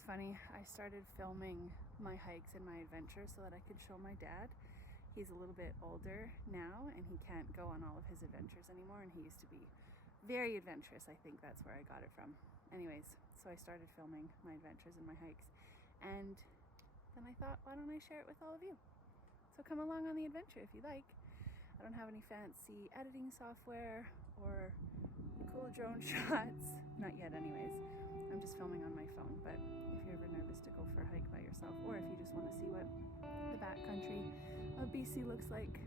It's funny, I started filming my hikes and my adventures so that I could show my dad. He's a little bit older now and he can't go on all of his adventures anymore, and he used to be very adventurous. I think that's where I got it from. Anyways, so I started filming my adventures and my hikes, and then I thought, why don't I share it with all of you? So come along on the adventure if you like. I don't have any fancy editing software or cool drone shots, not yet anyways. I'm just filming on my phone, but if you're ever nervous to go for a hike by yourself, or if you just want to see what the backcountry of BC looks like,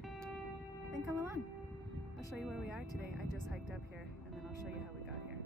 then come along. I'll show you where we are today. I just hiked up here, and then I'll show you how we got here.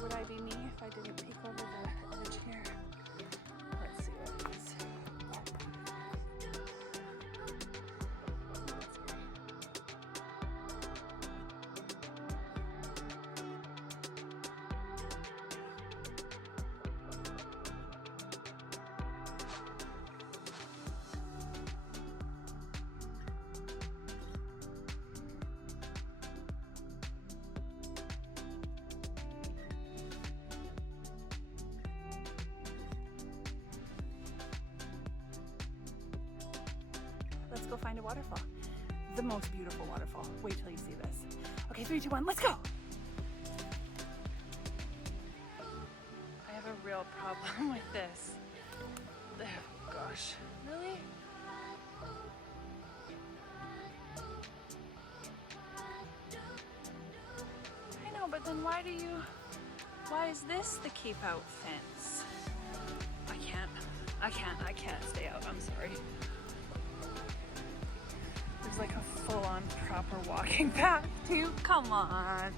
Would I be me if I didn't peek over the edge here? Let's see what it is. Let's go find a waterfall. The most beautiful waterfall. Wait till you see this. Okay, 3, 2, 1, let's go! I have a real problem with this. Oh gosh, really? I know, but then why is this the keep out fence? I can't stay out, I'm sorry. There's like a full-on proper walking path too. Come on.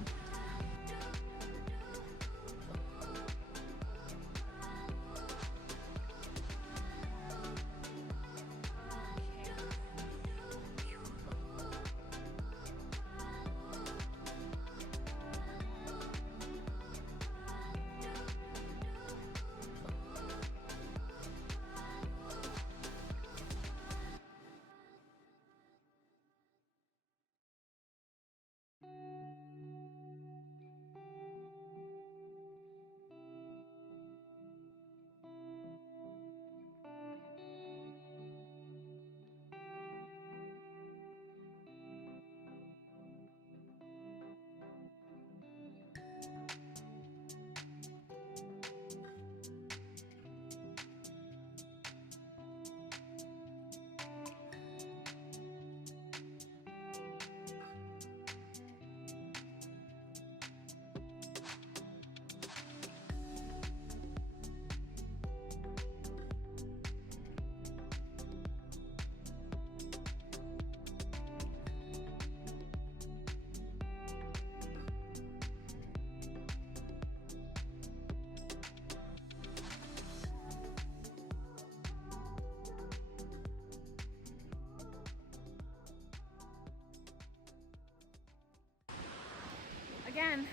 Again,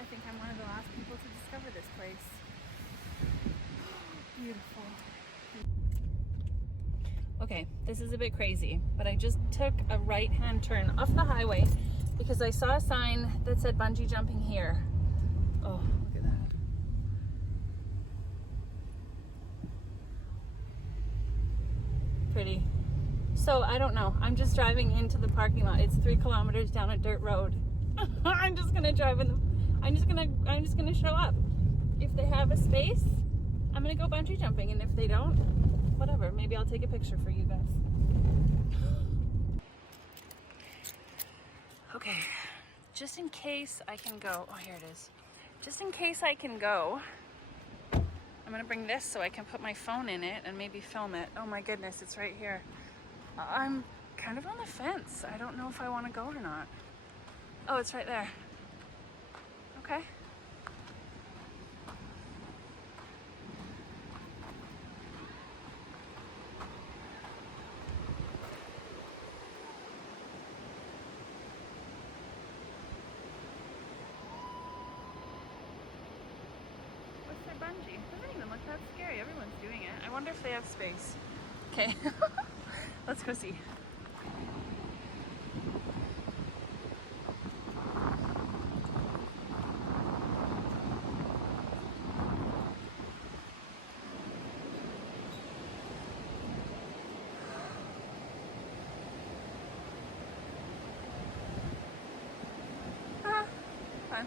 I think I'm one of the last people to discover this place. Beautiful. Okay, this is a bit crazy, but I just took a right-hand turn off the highway because I saw a sign that said bungee jumping here. Oh, look at that. Pretty. So I don't know, I'm just driving into the parking lot. It's 3 kilometers down a dirt road. I'm just gonna drive in the I'm just gonna show up. If they have a space, I'm gonna go bungee jumping, and if they don't, whatever. Maybe I'll take a picture for you guys. Okay, just in case I can go. Oh, here it is. Just in case I can go, I'm gonna bring this so I can put my phone in it and maybe film it. Oh my goodness, it's right here. I'm kind of on the fence. I don't know if I want to go or not. Oh, it's right there. Okay. What's their bungee? It doesn't even look that scary. Everyone's doing it. I wonder if they have space. Okay, let's go see. Fun.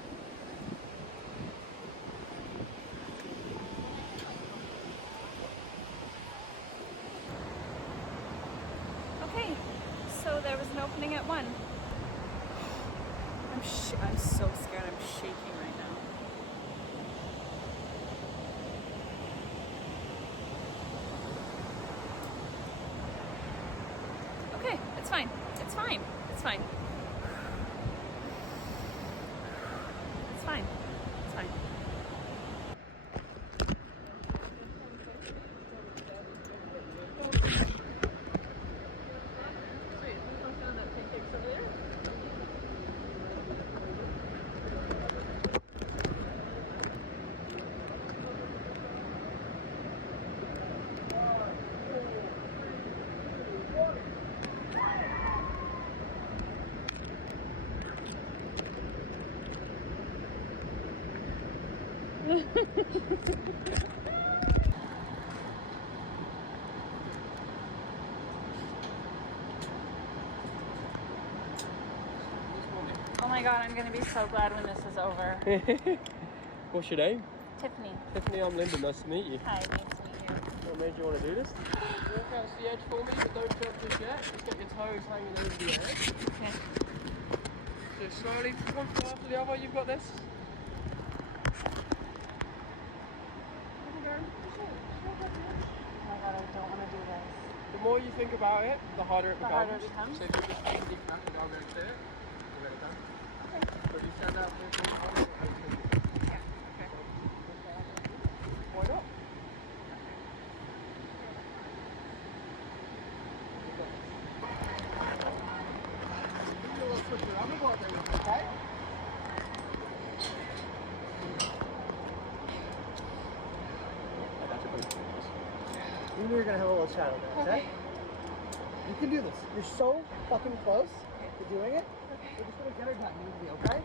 Okay, so there was an opening at 1. I'm so scared. I'm shaking right now. Okay, it's fine. It's fine. It's fine. It's fine. It's fine. Oh my god, I'm gonna be so glad when this is over. What's your name? Tiffany. Tiffany, I'm Lyndon. Nice to meet you. Hi, nice to meet you. What made you want to do this? Walk out to the edge for me, but don't jump just yet. Just get your toes hanging over the edge. Okay. So slowly, one foot after the other, you've got this. Oh my god, I don't want to do this. The more you think about it, the harder it becomes. The harder it becomes? So if you just think deep enough, I'll go to it. We'll get it done. Okay. But you stand out with the arms open. Yeah, okay. Why not? I'm going to go out there with you, okay? We knew we were going to have a little chat over there, okay? You can do this. You're so fucking close to doing it. We're just going to get her done, you and me, okay?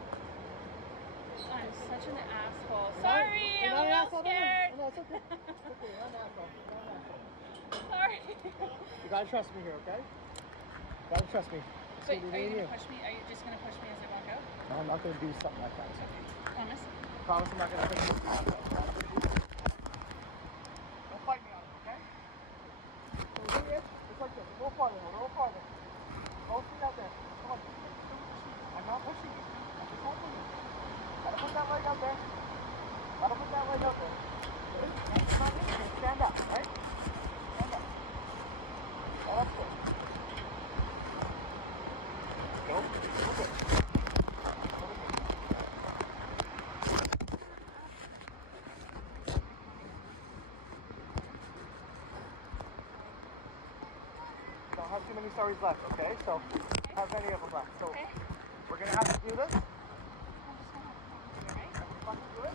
I'm such an asshole. Sorry, I'm a little scared. No, it's okay. It's okay. You're not an asshole. You're not an asshole. Sorry. You gotta trust me here, okay? You gotta trust me. Wait, are you gonna push me? Are you just gonna push me as I walk out? No, I'm not gonna do something like that. Okay. Promise? Promise I'm not gonna push you. Don't fight me on it, okay? So we're doing it. It's like this. A little farther. A little farther. Both feet out there. Come on. I'm not pushing you. I'm just holding you. Gotta put that leg out there. Gotta put that leg out there. Ready? Come on in. Stand up, right? Stand up. Stand up quick. Go. Okay. Don't have too many stories left, okay? So, have many of them left. So, we're gonna have to do this. Fucking do it.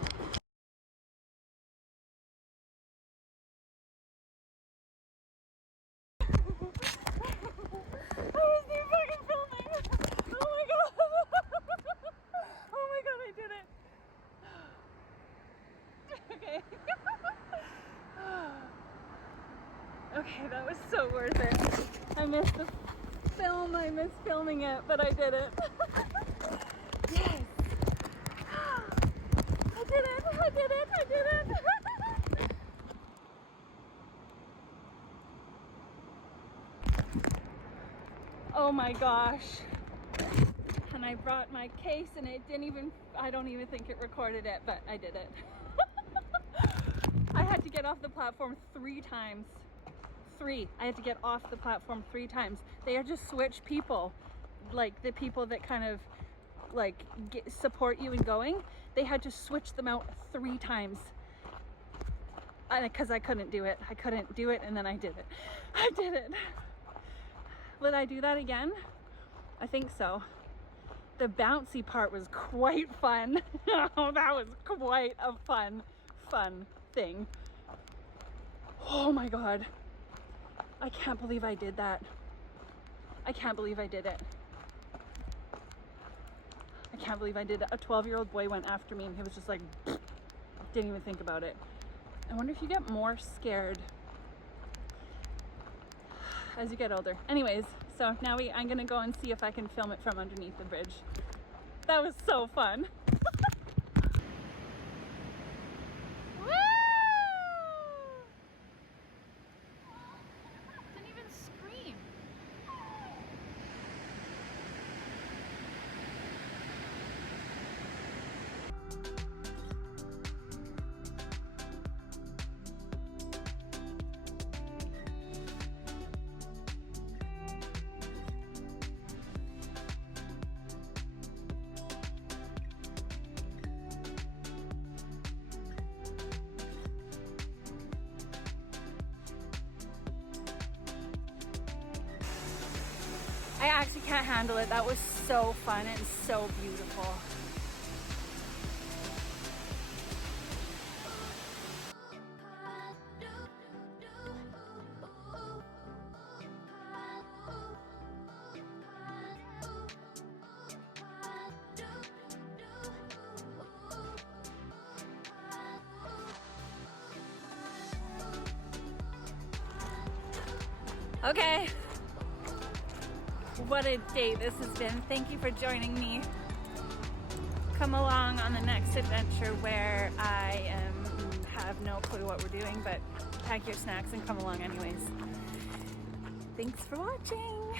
Okay, that was so worth it. I missed the film, I missed filming it, but I did it. Yes! Oh my gosh. And I brought my case and it didn't even, I don't even think it recorded it, but I did it. I had to get off the platform 3 times. I had to get off the platform 3 times. They had to switch people, like the people that kind of like support you in going. They had to switch them out 3 times. Because I couldn't do it. I couldn't do it, and then I did it. I did it. Would I do that again? I think so. The bouncy part was quite fun. Oh, that was quite a fun thing. Oh my God. I can't believe I did that. I can't believe I did it. I can't believe I did it. A 12-year-old boy went after me and he was just like, didn't even think about it. I wonder if you get more scared as you get older. Anyways, so now I'm gonna go and see if I can film it from underneath the bridge. That was so fun. Woo! Didn't even scream. I actually can't handle it. That was so fun and so beautiful. Okay. What a day this has been. Thank you for joining me. Come along on the next adventure where I have no clue what we're doing, but pack your snacks and come along anyways. Thanks for watching.